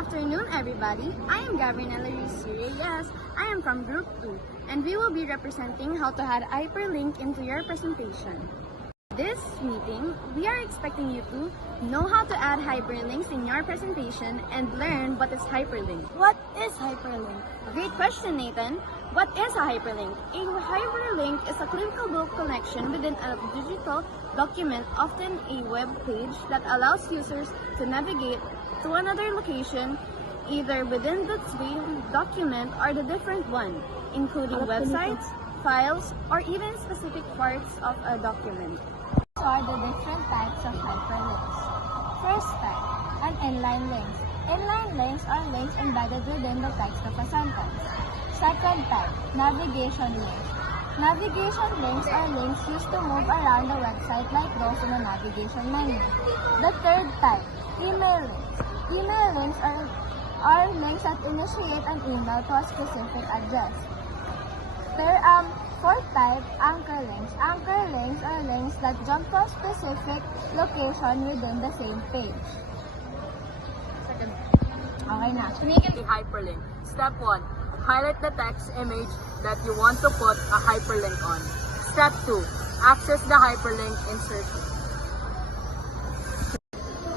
afternoon, everybody. I am Gabriela Reyes. I am from Group 2, and we will be representing how to add hyperlink into your presentation. This meeting, we are expecting you to know how to add hyperlinks in your presentation and learn what is hyperlink. What is hyperlink? Great question, Nathan. What is a hyperlink? A hyperlink is a clickable connection within a digital document, often a web page, that allows users to navigate to another location either within the same document or the different one, including websites, files, or even specific parts of a document. What are the different types of hyperlinks? First type, an inline links. Inline links are links embedded within the text of a sentence. Second type, navigation links. Navigation links are links used to move around the website like those in a navigation menu. The third type, email links. Email links are links that initiate an email to a specific address. Fourth type, anchor links. Anchor links are links that jump to a specific location within the same page. Okay na. Create a hyperlink. Step 1. Highlight the text image that you want to put a hyperlink on. Step 2. Access the hyperlink insertion.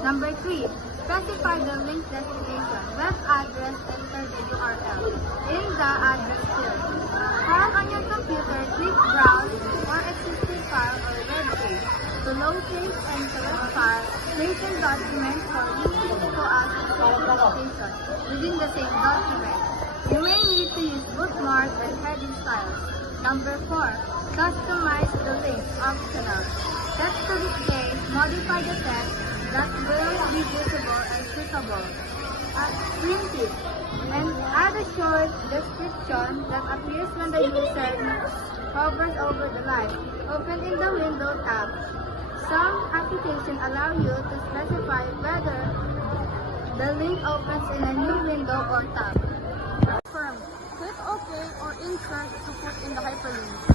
Number 3. Specify the link destination. Web address, enter the URL. In the address field. While on your computer, click Browse or existing file or web page. To locate and select file, latent document for using to add presentation within the same document. You may need to use bookmark and heading styles. Number 4. Customize the link. Optional. Text to display, modify the text that will be visible and clickable. Print it and add a short description that appears when the user hovers over the line. Open in the Window tab. Some applications allow you to specify whether the link opens in a new window or tab. Confirm. Click OK or insert to put in the hyperlink.